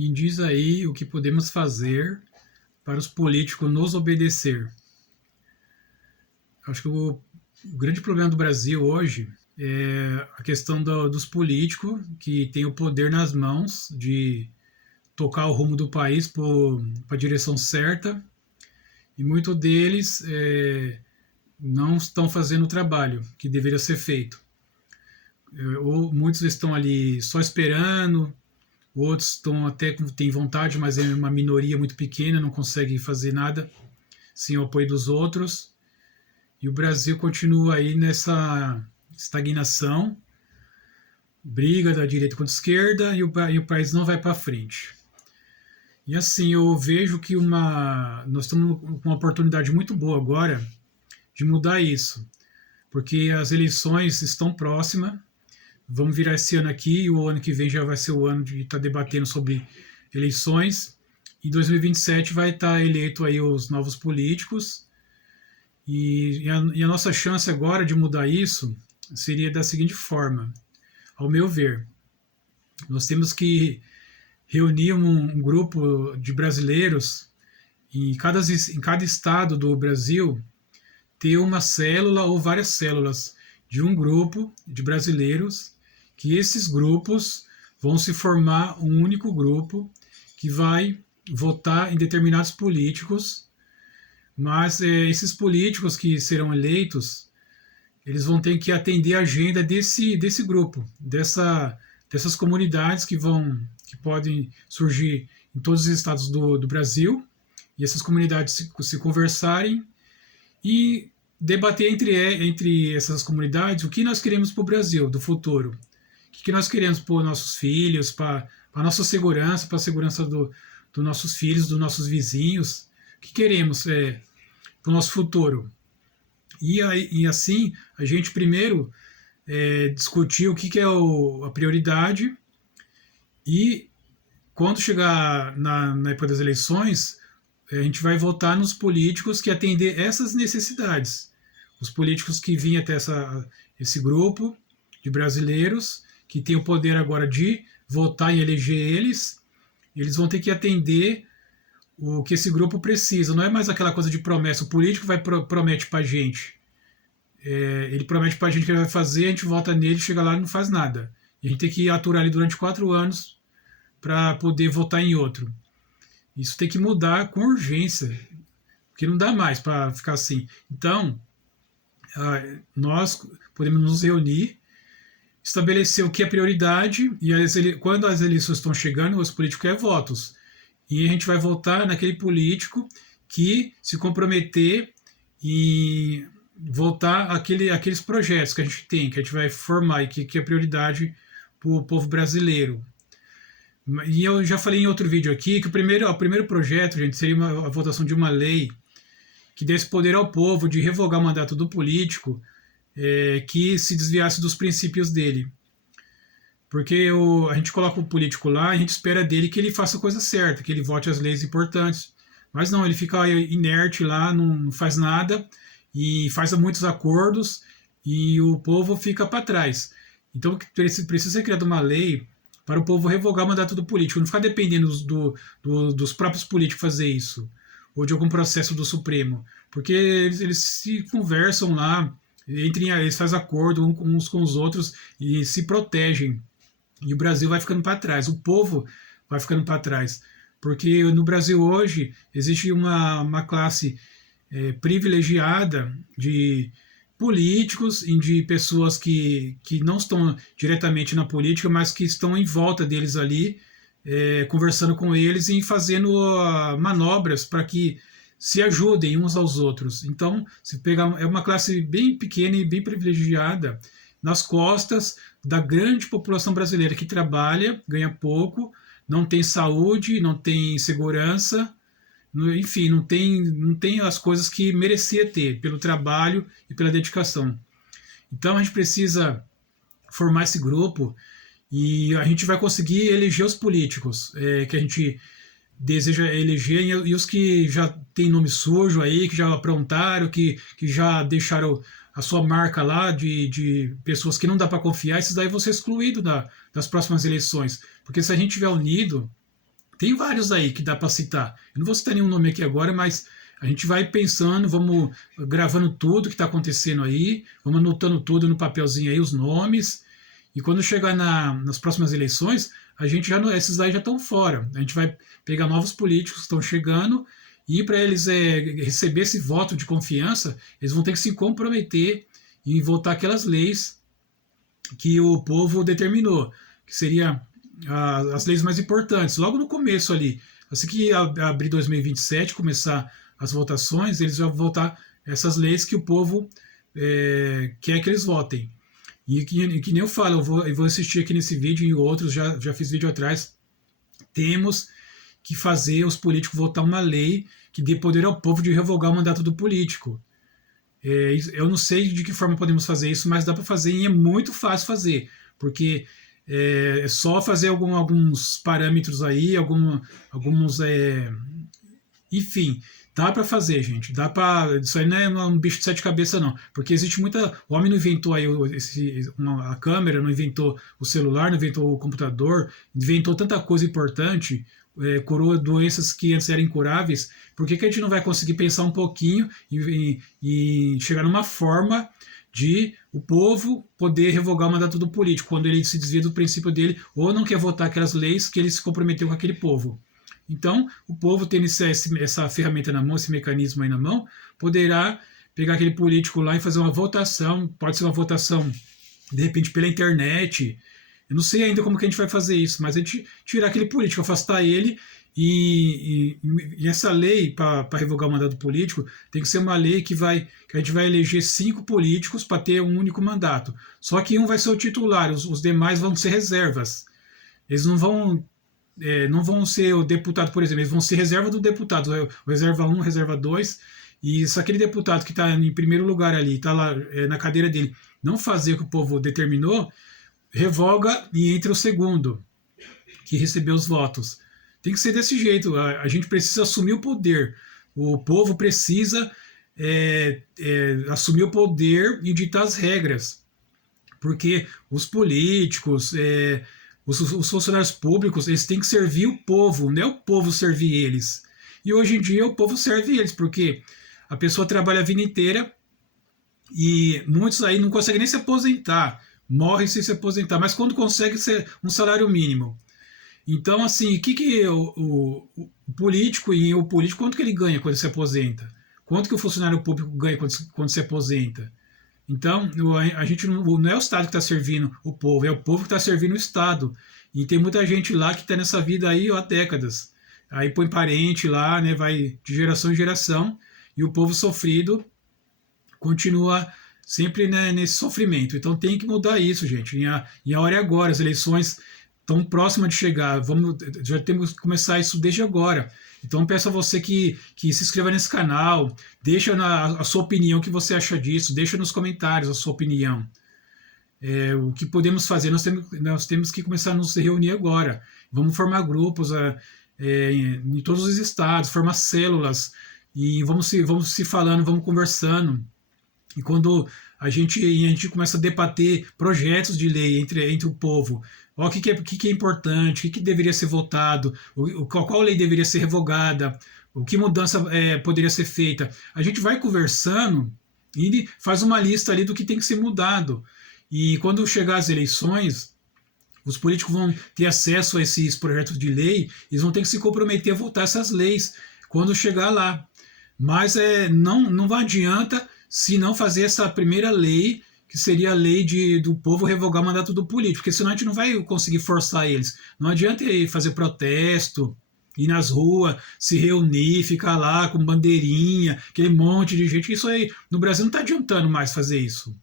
Me diz aí o que podemos fazer para os políticos nos obedecer. Acho que o grande problema do Brasil hoje é a questão dos políticos que têm o poder nas mãos de tocar o rumo do país para a direção certa, e muitos deles não estão fazendo o trabalho que deveria ser feito. Ou muitos estão ali só esperando, outros estão até têm vontade, mas é uma minoria muito pequena, não consegue fazer nada sem o apoio dos outros. E o Brasil continua aí nessa estagnação, briga da direita contra a esquerda, e o país não vai para frente. E assim, eu vejo que nós estamos com uma oportunidade muito boa agora de mudar isso, porque as eleições estão próximas. Vamos virar esse ano aqui, e o ano que vem já vai ser o ano de estar debatendo sobre eleições. Em 2027 vai estar eleito aí os novos políticos, e a nossa chance agora de mudar isso seria da seguinte forma: ao meu ver, nós temos que reunir um grupo de brasileiros em cada estado do Brasil, ter uma célula ou várias células de um grupo de brasileiros, que esses grupos vão se formar um único grupo que vai votar em determinados políticos, mas esses políticos que serão eleitos, eles vão ter que atender a agenda desse grupo, dessas comunidades que podem surgir em todos os estados do Brasil, e essas comunidades se conversarem e debater entre essas comunidades o que nós queremos para o Brasil do futuro, o que nós queremos para os nossos filhos, para a nossa segurança, para a segurança dos nossos filhos, dos nossos vizinhos, o que queremos para o nosso futuro. E assim, a gente primeiro discutir o que é a prioridade, e quando chegar na época das eleições, a gente vai votar nos políticos que atender essas necessidades. Os políticos que vêm até esse grupo de brasileiros, que tem o poder agora de votar e eleger eles vão ter que atender o que esse grupo precisa. Não é mais aquela coisa de promessa. O político promete pra gente. Ele promete pra gente que ele vai fazer, a gente vota nele, chega lá e não faz nada. E a gente tem que aturar ele durante 4 anos para poder votar em outro. Isso tem que mudar com urgência, porque não dá mais para ficar assim. Então, nós podemos nos reunir, estabelecer o que é prioridade, e quando as eleições estão chegando, os políticos querem votos. E a gente vai votar naquele político que se comprometer e votar aqueles projetos que a gente tem, que a gente vai formar e que é prioridade para o povo brasileiro. E eu já falei em outro vídeo aqui que o primeiro projeto, gente, seria a votação de uma lei que desse poder ao povo de revogar o mandato do político que se desviasse dos princípios dele. Porque a gente coloca o político lá, a gente espera dele que ele faça a coisa certa, que ele vote as leis importantes. Mas não, ele fica inerte lá, não faz nada, e faz muitos acordos, e o povo fica para trás. Então precisa ser criada uma lei para o povo revogar o mandato do político, não ficar dependendo dos próprios políticos fazer isso, ou de algum processo do Supremo, porque eles se conversam lá, eles fazem acordo uns com os outros e se protegem, e o Brasil vai ficando para trás, o povo vai ficando para trás, porque no Brasil hoje existe uma classe privilegiada de políticos e de pessoas que não estão diretamente na política, mas que estão em volta deles ali, conversando com eles e fazendo manobras para que se ajudem uns aos outros. Então, se pegar, é uma classe bem pequena e bem privilegiada nas costas da grande população brasileira que trabalha, ganha pouco, não tem saúde, não tem segurança, enfim, não tem as coisas que merecia ter pelo trabalho e pela dedicação. Então a gente precisa formar esse grupo, e a gente vai conseguir eleger os políticos que a gente deseja eleger, e os que já tem nome sujo aí, que já aprontaram, que já deixaram a sua marca lá de pessoas que não dá para confiar, esses daí vão ser excluídos das próximas eleições. Porque se a gente tiver unido, Tem vários aí que dá para citar. Eu não vou citar nenhum nome aqui agora, mas a gente vai pensando, vamos gravando tudo que está acontecendo aí, vamos anotando tudo no papelzinho aí, os nomes, e quando chegar nas próximas eleições, a gente já esses aí já estão fora. A gente vai pegar novos políticos que estão chegando e para eles receber esse voto de confiança, eles vão ter que se comprometer e votar aquelas leis que o povo determinou, que seria as leis mais importantes. Logo no começo ali, assim que abrir 2027, começar as votações, eles vão votar essas leis que o povo quer que eles votem. E que nem eu falo, eu vou assistir aqui nesse vídeo e outros, já fiz vídeo atrás, temos que fazer os políticos votar uma lei que dê poder ao povo de revogar o mandato do político. Eu não sei de que forma podemos fazer isso, mas dá para fazer e é muito fácil fazer, porque é só fazer alguns parâmetros aí, alguns enfim, dá para fazer, gente. Dá para isso aí não é um bicho de sete cabeças não, porque existe muita, o homem não inventou aí a câmera, não inventou o celular, não inventou o computador, inventou tanta coisa importante, curou doenças que antes eram incuráveis. Por que a gente não vai conseguir pensar um pouquinho e chegar numa forma de o povo poder revogar o mandato do político quando ele se desvia do princípio dele ou não quer votar aquelas leis que ele se comprometeu com aquele povo? Então, o povo tendo essa ferramenta na mão, esse mecanismo aí na mão, poderá pegar aquele político lá e fazer uma votação, pode ser uma votação, de repente, pela internet. Eu não sei ainda como que a gente vai fazer isso, mas a gente tirar aquele político, afastar ele, e essa lei para revogar o mandato político tem que ser uma lei que a gente vai eleger 5 políticos para ter um único mandato. Só que um vai ser o titular, os demais vão ser reservas. Eles não vão ser o deputado, por exemplo, eles vão ser reserva do deputado, o reserva 1, reserva 2, e se aquele deputado que está em primeiro lugar ali, está lá na cadeira dele, não fazer o que o povo determinou, revoga e entra o segundo, que recebeu os votos. Tem que ser desse jeito, a gente precisa assumir o poder, o povo precisa assumir o poder e ditar as regras, porque os políticos, os funcionários públicos, eles têm que servir o povo, não é o povo servir eles. E hoje em dia o povo serve eles, porque a pessoa trabalha a vida inteira e muitos aí não conseguem nem se aposentar, morrem sem se aposentar, mas quando consegue ser um salário mínimo. Então, assim, o que o político e o político, quanto que ele ganha quando se aposenta? Quanto que o funcionário público ganha quando se aposenta? Então, a gente não é o Estado que está servindo o povo, é o povo que está servindo o Estado. E tem muita gente lá que está nessa vida aí há décadas. Aí põe parente lá, né, vai de geração em geração, e o povo sofrido continua sempre, né, nesse sofrimento. Então tem que mudar isso, gente. E a hora é agora, as eleições estão próximas de chegar. Já temos que começar isso desde agora. Então peço a você que se inscreva nesse canal, deixa a sua opinião, o que você acha disso, deixa nos comentários a sua opinião. O que podemos fazer, nós temos que começar a nos reunir agora. Vamos formar grupos em todos os estados, formar células, e vamos se falando, vamos conversando. E quando a gente começa a debater projetos de lei entre o povo, o que é importante, o que deveria ser votado, qual lei deveria ser revogada, o que mudança poderia ser feita. A gente vai conversando e faz uma lista ali do que tem que ser mudado. E quando chegar as eleições, os políticos vão ter acesso a esses projetos de lei, eles vão ter que se comprometer a votar essas leis quando chegar lá. Mas não adianta se não fazer essa primeira lei, que seria a lei do povo revogar o mandato do político, porque senão a gente não vai conseguir forçar eles. Não adianta fazer protesto, ir nas ruas, se reunir, ficar lá com bandeirinha, aquele monte de gente. Isso aí, no Brasil não está adiantando mais fazer isso.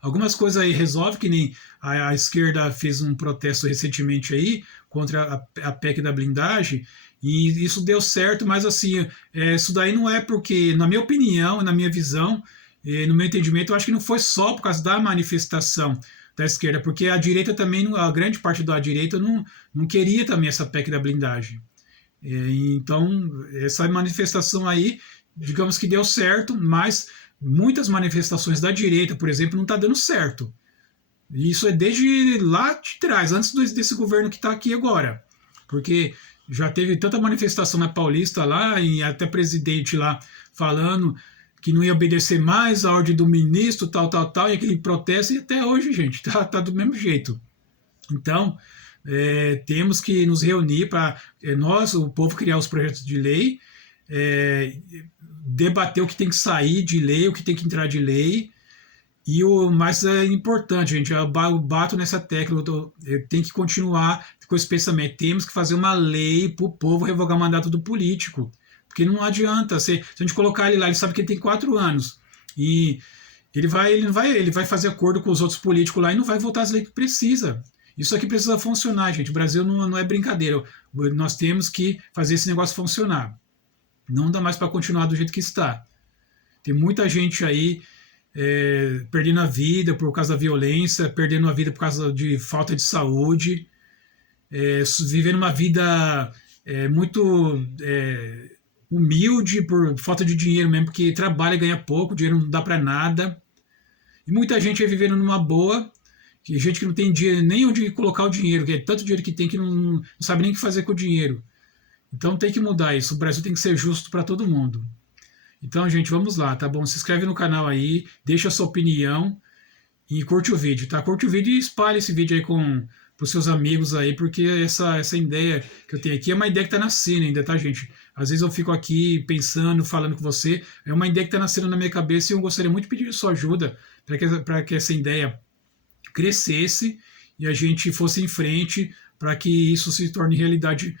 Algumas coisas aí resolve, que nem a esquerda fez um protesto recentemente aí contra a PEC da blindagem, e isso deu certo, mas assim, isso daí não é porque, na minha opinião, na minha visão, no meu entendimento, eu acho que não foi só por causa da manifestação da esquerda, porque a direita também, a grande parte da direita não queria também essa PEC da blindagem. Então, essa manifestação aí, digamos que deu certo, mas muitas manifestações da direita, por exemplo, não está dando certo. E isso é desde lá de trás, antes desse governo que está aqui agora. Porque Já teve tanta manifestação na Paulista lá, e até presidente lá falando que não ia obedecer mais a ordem do ministro, tal, tal, tal, e aquele protesto, e até hoje, gente, tá do mesmo jeito. Então, temos que nos reunir para nós, o povo, criar os projetos de lei, é, debater o que tem que sair de lei, o que tem que entrar de lei, e o mais importante, gente, eu bato nessa tecla, tem que continuar com esse pensamento, temos que fazer uma lei para o povo revogar o mandato do político, porque não adianta, se a gente colocar ele lá, ele sabe que ele tem 4 anos, e ele vai fazer acordo com os outros políticos lá e não vai votar as leis que precisa. Isso aqui precisa funcionar, gente. O Brasil não é brincadeira. Nós temos que fazer esse negócio funcionar. Não dá mais para continuar do jeito que está. Tem muita gente aí perdendo a vida por causa da violência, perdendo a vida por causa de falta de saúde, vivendo uma vida muito humilde por falta de dinheiro mesmo, porque trabalha e ganha pouco, o dinheiro não dá para nada. E muita gente aí vivendo numa boa, que gente que não tem dinheiro nem onde colocar o dinheiro, que é tanto dinheiro que tem que não sabe nem o que fazer com o dinheiro. Então tem que mudar isso. O Brasil tem que ser justo para todo mundo. Então, gente, vamos lá, tá bom? Se inscreve no canal aí, deixa a sua opinião e curte o vídeo, tá? Curte o vídeo e espalhe esse vídeo aí com os seus amigos aí, porque essa ideia que eu tenho aqui é uma ideia que tá nascendo ainda, tá, gente? Às vezes eu fico aqui pensando, falando com você, é uma ideia que tá nascendo na minha cabeça e eu gostaria muito de pedir sua ajuda para que essa ideia crescesse e a gente fosse em frente para que isso se torne realidade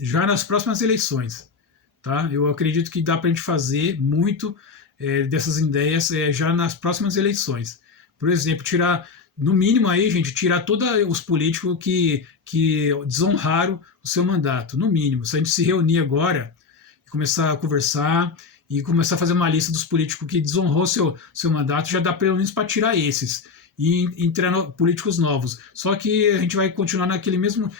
já nas próximas eleições. Tá? Eu acredito que dá para a gente fazer muito dessas ideias já nas próximas eleições. Por exemplo, tirar, no mínimo aí, gente, tirar todos os políticos que desonraram o seu mandato, no mínimo. Se a gente se reunir agora e começar a conversar e começar a fazer uma lista dos políticos que desonrou seu mandato, já dá pelo menos para tirar esses e entrar políticos novos. Só que a gente vai continuar naquele mesmo,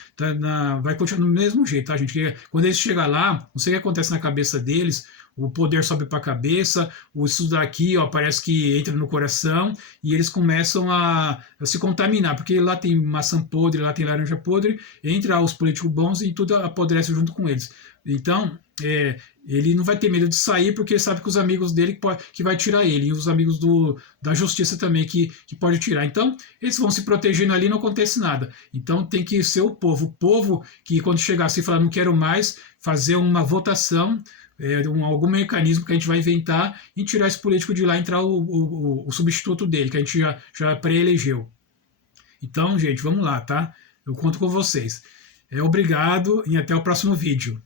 vai continuar do mesmo jeito, tá, gente? Porque quando eles chegar lá, não sei o que acontece na cabeça deles, o poder sobe para a cabeça, isso daqui, ó, parece que entra no coração e eles começam a se contaminar, porque lá tem maçã podre, lá tem laranja podre, entra os políticos bons e tudo apodrece junto com eles. Então, ele não vai ter medo de sair porque sabe que os amigos dele que vai tirar ele, e os amigos da justiça também que pode tirar. Então, eles vão se protegendo ali e não acontece nada. Então, tem que ser o povo que quando chegar assim e falar não quero mais, fazer uma votação, algum mecanismo que a gente vai inventar e tirar esse político de lá e entrar o substituto dele, que a gente já pré-elegeu. Então, gente, vamos lá, tá? Eu conto com vocês. Obrigado e até o próximo vídeo.